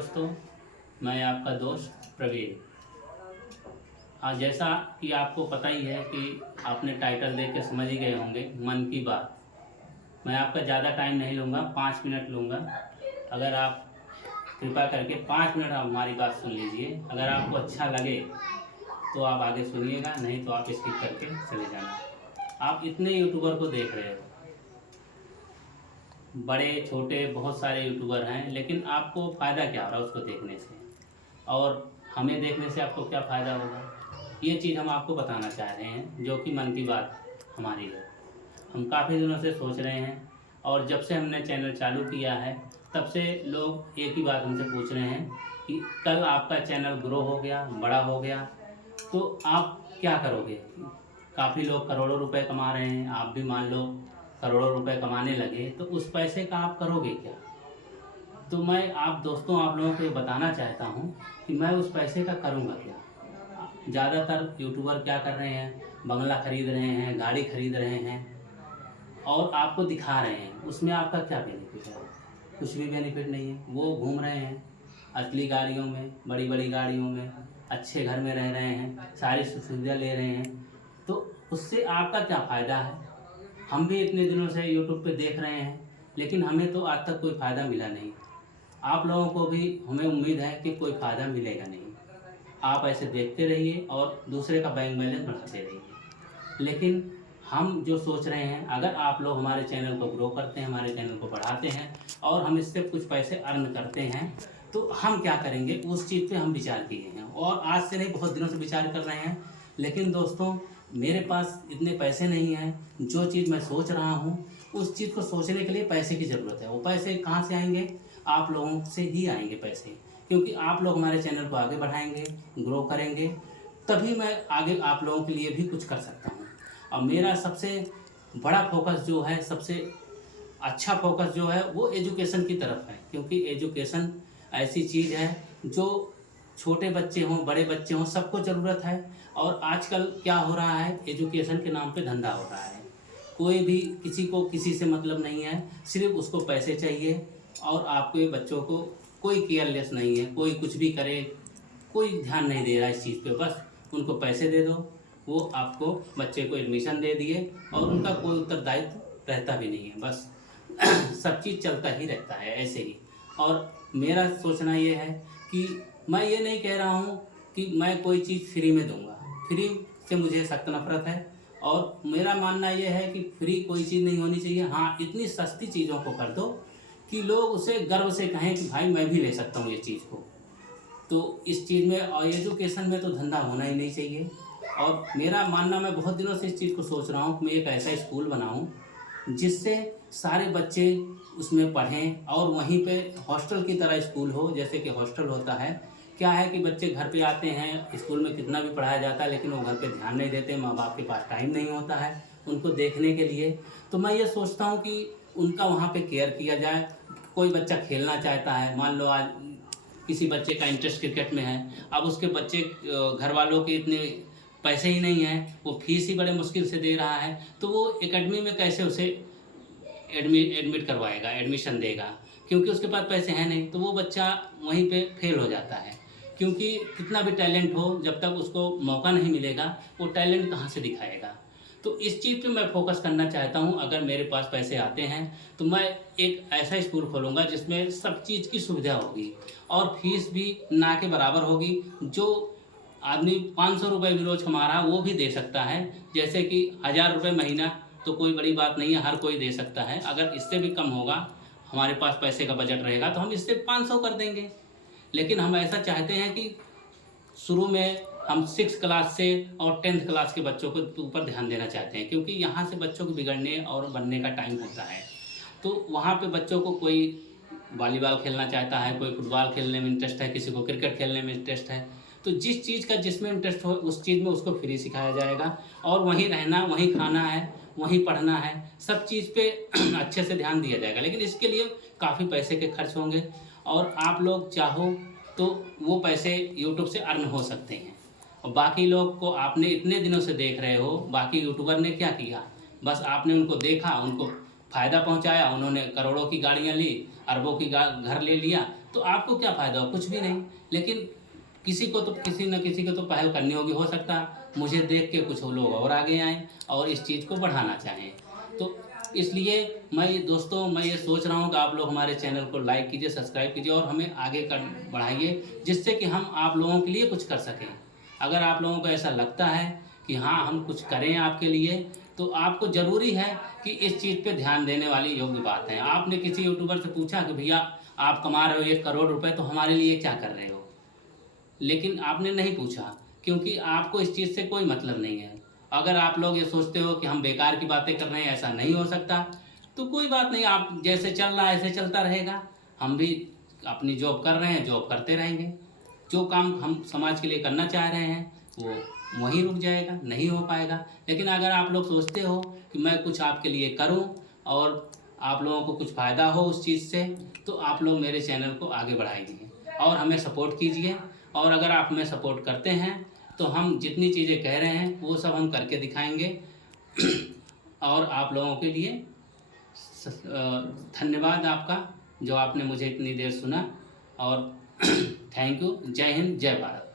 दोस्तों, मैं आपका दोस्त प्रवीण। आज जैसा कि आपको पता ही है कि आपने टाइटल देख के समझ ही गए होंगे, मन की बात। मैं आपका ज़्यादा टाइम नहीं लूँगा, 5 मिनट लूँगा। अगर आप कृपा करके 5 मिनट आप हमारी बात सुन लीजिए। अगर आपको अच्छा लगे तो आप आगे सुनिएगा, नहीं तो आप स्किप करके चले जाना। आप इतने यूट्यूबर को देख रहे हो, बड़े छोटे बहुत सारे यूट्यूबर हैं, लेकिन आपको फ़ायदा क्या हो रहा है उसको देखने से, और हमें देखने से आपको क्या फ़ायदा होगा? ये चीज़ हम आपको बताना चाह रहे हैं, जो कि मन की बात हमारी है। हम काफ़ी दिनों से सोच रहे हैं, और जब से हमने चैनल चालू किया है तब से लोग एक ही बात हमसे पूछ रहे हैं कि कल आपका चैनल ग्रो हो गया, बड़ा हो गया, तो आप क्या करोगे? काफ़ी लोग करोड़ों रुपए कमा रहे हैं, आप भी मान लो करोड़ों रुपए कमाने लगे, तो उस पैसे का आप करोगे क्या? तो मैं आप दोस्तों, आप लोगों को ये बताना चाहता हूँ कि मैं उस पैसे का करूँगा क्या? ज़्यादातर यूट्यूबर क्या कर रहे हैं, बंगला खरीद रहे हैं, गाड़ी खरीद रहे हैं और आपको दिखा रहे हैं। उसमें आपका क्या बेनिफिट है? कुछ भी बेनिफिट नहीं है। वो घूम रहे हैं असली गाड़ियों में, बड़ी बड़ी गाड़ियों में, अच्छे घर में रह रहे हैं, सारी सुविधा ले रहे हैं, तो उससे आपका क्या फ़ायदा है? हम भी इतने दिनों से यूट्यूब पे देख रहे हैं, लेकिन हमें तो आज तक कोई फ़ायदा मिला नहीं। आप लोगों को भी हमें उम्मीद है कि कोई फ़ायदा मिलेगा नहीं। आप ऐसे देखते रहिए और दूसरे का बैंक बैलेंस बढ़ाते रहिए। लेकिन हम जो सोच रहे हैं, अगर आप लोग हमारे चैनल को ग्रो करते हैं, हमारे चैनल को बढ़ाते हैं और हम इससे कुछ पैसे अर्न करते हैं, तो हम क्या करेंगे उस चीज़ पे हम विचार किए हैं, और आज से नहीं बहुत दिनों से विचार कर रहे हैं। लेकिन दोस्तों, मेरे पास इतने पैसे नहीं हैं। जो चीज़ मैं सोच रहा हूँ उस चीज़ को सोचने के लिए पैसे की ज़रूरत है। वो पैसे कहाँ से आएंगे? आप लोगों से ही आएंगे पैसे, क्योंकि आप लोग हमारे चैनल को आगे बढ़ाएंगे, ग्रो करेंगे, तभी मैं आगे आप लोगों के लिए भी कुछ कर सकता हूँ। और मेरा सबसे बड़ा फोकस जो है, सबसे अच्छा फोकस जो है, वो एजुकेशन की तरफ है, क्योंकि एजुकेशन ऐसी चीज़ है जो छोटे बच्चे हों, बड़े बच्चे हों, सबको ज़रूरत है। और आजकल क्या हो रहा है, एजुकेशन के नाम पे धंधा हो रहा है। कोई भी किसी को किसी से मतलब नहीं है, सिर्फ उसको पैसे चाहिए। और आपके बच्चों को कोई केयरलेस नहीं है, कोई कुछ भी करे, कोई ध्यान नहीं दे रहा है इस चीज़ पे। बस उनको पैसे दे दो, वो आपको बच्चे को एडमिशन दे दिए, और उनका कोई उत्तरदायित्व रहता भी नहीं है। बस सब चीज़ चलता ही रहता है ऐसे ही। और मेरा सोचना ये है कि मैं ये नहीं कह रहा हूँ कि मैं कोई चीज़ फ्री में दूंगा। फ्री से मुझे सख्त नफरत है, और मेरा मानना ये है कि फ्री कोई चीज़ नहीं होनी चाहिए। हाँ, इतनी सस्ती चीज़ों को कर दो कि लोग उसे गर्व से कहें कि भाई मैं भी ले सकता हूँ ये चीज़ को। तो इस चीज़ में और एजुकेशन में तो धंधा होना ही नहीं चाहिए। और मेरा मानना, मैं बहुत दिनों से इस चीज़ को सोच रहा हूँ कि मैं एक ऐसा स्कूल बनाऊँ जिससे सारे बच्चे उसमें पढ़ें, और वहीं पे हॉस्टल की तरह स्कूल हो, जैसे कि हॉस्टल होता है। क्या है कि बच्चे घर पे आते हैं, स्कूल में कितना भी पढ़ाया जाता है, लेकिन वो घर पे ध्यान नहीं देते, माँ बाप के पास टाइम नहीं होता है उनको देखने के लिए। तो मैं ये सोचता हूँ कि उनका वहाँ पे केयर किया जाए। कोई बच्चा खेलना चाहता है, मान लो आज किसी बच्चे का इंटरेस्ट क्रिकेट में है, अब उसके बच्चे घर वालों के इतने पैसे ही नहीं हैं, वो फीस ही बड़े मुश्किल से दे रहा है, तो वो एकेडमी में कैसे उसे एडमिट करवाएगा, एडमिशन देगा? क्योंकि उसके पास पैसे हैं नहीं, तो वो बच्चा वहीं पे फेल हो जाता है। क्योंकि कितना भी टैलेंट हो, जब तक उसको मौका नहीं मिलेगा, वो टैलेंट कहाँ से दिखाएगा? तो इस चीज़ पे मैं फोकस करना चाहता हूँ। अगर मेरे पास पैसे आते हैं तो मैं एक ऐसा स्कूल खोलूँगा जिसमें सब चीज़ की सुविधा होगी, और फीस भी ना के बराबर होगी। जो आदमी 500 रुपये भी रोज़ कमा रहा है वो भी दे सकता है, जैसे कि 1000 रुपये महीना तो कोई बड़ी बात नहीं है, हर कोई दे सकता है। अगर इससे भी कम होगा, हमारे पास पैसे का बजट रहेगा, तो हम इससे 500 कर देंगे। लेकिन हम ऐसा चाहते हैं कि शुरू में हम 6 क्लास से और 10th क्लास के बच्चों के ऊपर ध्यान देना चाहते हैं, क्योंकि यहाँ से बच्चों को बिगड़ने और बनने का टाइम होता है। तो वहाँ पे बच्चों को कोई वॉलीबॉल खेलना चाहता है, कोई फुटबॉल खेलने में इंटरेस्ट है, किसी को क्रिकेट खेलने में इंटरेस्ट है, तो जिस चीज़ का जिसमें इंटरेस्ट हो उस चीज़ में उसको फ्री सिखाया जाएगा। और वहीं रहना, वहीं खाना है, वहीं पढ़ना है, सब चीज़ पे अच्छे से ध्यान दिया जाएगा। लेकिन इसके लिए काफ़ी पैसे के खर्च होंगे, और आप लोग चाहो तो वो पैसे यूट्यूब से अर्न हो सकते हैं। और बाकी लोग को आपने इतने दिनों से देख रहे हो, बाकी यूट्यूबर ने क्या किया? बस आपने उनको देखा, उनको फ़ायदा पहुंचाया, उन्होंने करोड़ों की गाड़ियां ली, अरबों की घर ले लिया, तो आपको क्या फ़ायदा हो? कुछ भी नहीं। लेकिन किसी न किसी को तो पहल करनी होगी। हो सकता है मुझे देख के कुछ लोग और आगे आएँ और इस चीज़ को बढ़ाना चाहें। तो इसलिए मैं ये सोच रहा हूँ कि आप लोग हमारे चैनल को लाइक कीजिए, सब्सक्राइब कीजिए और हमें आगे कर बढ़ाइए, जिससे कि हम आप लोगों के लिए कुछ कर सकें। अगर आप लोगों को ऐसा लगता है कि हाँ, हम कुछ करें आपके लिए, तो आपको ज़रूरी है कि इस चीज़ पे ध्यान देने वाली योग्य बात है। आपने किसी यूट्यूबर से पूछा कि भैया आप कमा रहे हो 1 करोड़ रुपए, तो हमारे लिए क्या कर रहे हो? लेकिन आपने नहीं पूछा, क्योंकि आपको इस चीज़ से कोई मतलब नहीं है। अगर आप लोग ये सोचते हो कि हम बेकार की बातें कर रहे हैं, ऐसा नहीं हो सकता, तो कोई बात नहीं, आप जैसे चल रहा है ऐसे चलता रहेगा। हम भी अपनी जॉब कर रहे हैं, जॉब करते रहेंगे। जो काम हम समाज के लिए करना चाह रहे हैं, वो वहीं रुक जाएगा, नहीं हो पाएगा। लेकिन अगर आप लोग सोचते हो कि मैं कुछ आपके लिए करूँ और आप लोगों को कुछ फ़ायदा हो उस चीज़ से, तो आप लोग मेरे चैनल को आगे बढ़ाइए और हमें सपोर्ट कीजिए। और अगर आप हमें सपोर्ट करते हैं, तो हम जितनी चीज़ें कह रहे हैं वो सब हम करके दिखाएंगे। और आप लोगों के लिए धन्यवाद आपका, जो आपने मुझे इतनी देर सुना। और थैंक यू। जय हिंद, जय भारत।